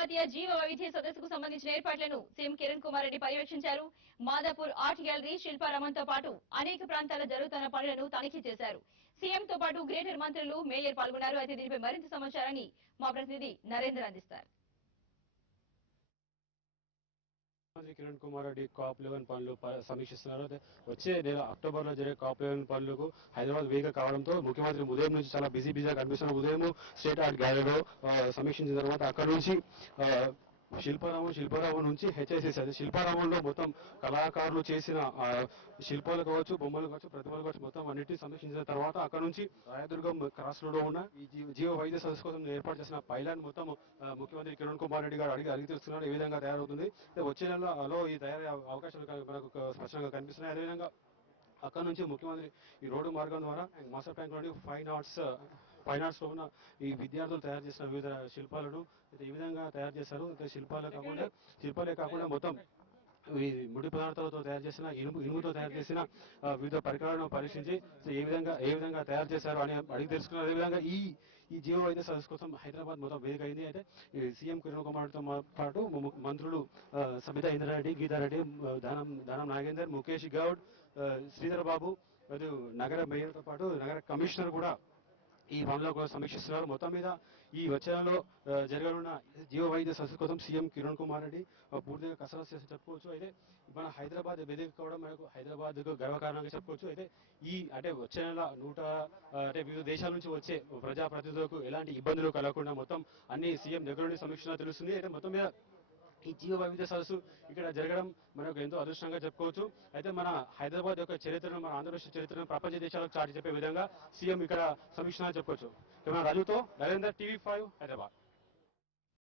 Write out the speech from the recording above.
అంతర్జాతీయ జీవ వైవిధ్య సదస్సుకు సంబంధించిన ఏర్పాట్లను సీఎం కిరణ్ కుమార్ రెడ్డి పర్యవేక్షించారు. మాదాపూర్ ఆర్ట్ గ్యాలరీ, శిల్పారామంతో పాటు అనేక ప్రాంతాల్లో జరుగుతున్న పనులను తనిఖీ చేశారు. సీఎంతో పాటు గ్రేటర్ మంత్రులు, మేయర్ పాల్గొన్నారు. అయితే దీనిపై మరింత సమాచారాన్ని మా ప్రతినిధి నరేంద్ర అందిస్తారు. ముఖ్యమంత్రి కిరణ్ కుమార్ రెడ్డి COP11 పనులు సమీక్షిస్తున్నారు. వచ్చే నెల అక్టోబర్లో జరిగే COP11 పనులకు హైదరాబాద్ వేదిక కావడంతో ముఖ్యమంత్రి ఉదయం నుంచి చాలా బిజీగా కనిపిస్తున్నారు. ఉదయం స్టేట్ ఆర్ట్ గ్యాలరీలో సమీక్షించిన తర్వాత అక్కడ నుంచి శిల్పారామం నుంచి HICC అది శిల్పారామంలో మొత్తం కళాకారులు చేసిన శిల్పాలు కావచ్చు, బొమ్మలు కావచ్చు, ప్రతిమలు కావచ్చు, మొత్తం అన్నింటినీ సమీక్షించిన తర్వాత అక్కడ నుంచి రాయదుర్గం క్రాస్ రోడ్ లో ఉన్న ఈ జీవ వైద్య సదస్సు కోసం ఏర్పాటు చేసిన పైలాన్ మొత్తం ముఖ్యమంత్రి కిరణ్ కుమార్ రెడ్డి గారు అడిగి తెలుస్తున్నారు ఏ విధంగా తయారవుతుంది. వచ్చే నెలలో ఈ తయారయ్యే అవకాశాలు మనకు స్పష్టంగా కనిపిస్తున్నాయి. అదేవిధంగా అక్కడ నుంచి ముఖ్యమంత్రి ఈ రోడ్డు మార్గం ద్వారా మాస్టర్ ట్యాంక్ లోని ఫైన్ ఆర్ట్స్ లో ఉన్న ఈ విద్యార్థులు తయారు చేసిన వివిధ శిల్పాలను ఈ విధంగా తయారు చేశారు. శిల్పాలే కాకుండా మొత్తం ఈ ముడి పదార్థాలతో తయారు చేసిన ఇనుముతో తయారు చేసిన వివిధ పరికరాలను పరీక్షించి ఏ విధంగా తయారు చేశారు అని అడిగి తెలుసుకున్నారు. అదేవిధంగా ఈ జీవ వైద్య సదస్సు కోసం హైదరాబాద్ మొత్తం వేదిక అయింది. అయితే సీఎం కిరణ్ కుమార్ తో పాటు మంత్రులు సబితా ఇంద్రారెడ్డి, గీతారెడ్డి, దానం నాగేందర్, ముఖేష్ గౌడ్, శ్రీధర్ బాబు మరియు నగర మేయర్తో పాటు నగర కమిషనర్ కూడా ఈ పనుల్లో కూడా సమీక్షిస్తున్నారు. మొత్తం మీద ఈ వచ్చే నెలలో జరగనున్న జీవ వైద్య సదస్సు కోసం సీఎం కిరణ్ కుమార్ రెడ్డి పూర్తిగా కసరత్తు చేసి చెప్పుకోవచ్చు. అయితే మన హైదరాబాద్ వేదిక కావడం మనకు హైదరాబాద్ గర్వకారణంగా చెప్పుకోవచ్చు. అయితే అంటే వచ్చే నెల వివిధ దేశాల నుంచి వచ్చే ప్రజాప్రతినిధులకు ఎలాంటి ఇబ్బందులు కలగకుండా మొత్తం అన్ని సీఎం దగ్గర నుండి సమీక్ష తెలుస్తుంది. అయితే మొత్తం మీద ఈ జీవ వైవిధ్య సదస్సు ఇక్కడ జరగడం మనకు ఎంతో అదృష్టంగా చెప్పుకోవచ్చు. అయితే మన హైదరాబాద్ యొక్క చరిత్రను, మన ఆంధ్రప్రదేశ్ చరిత్రను ప్రపంచ దేశాలకు చాటి చెప్పే విధంగా సీఎం ఇక్కడ సమీక్ష చెప్పుకోవచ్చు. రాజుతో నరేందర్, TV5 హైదరాబాద్.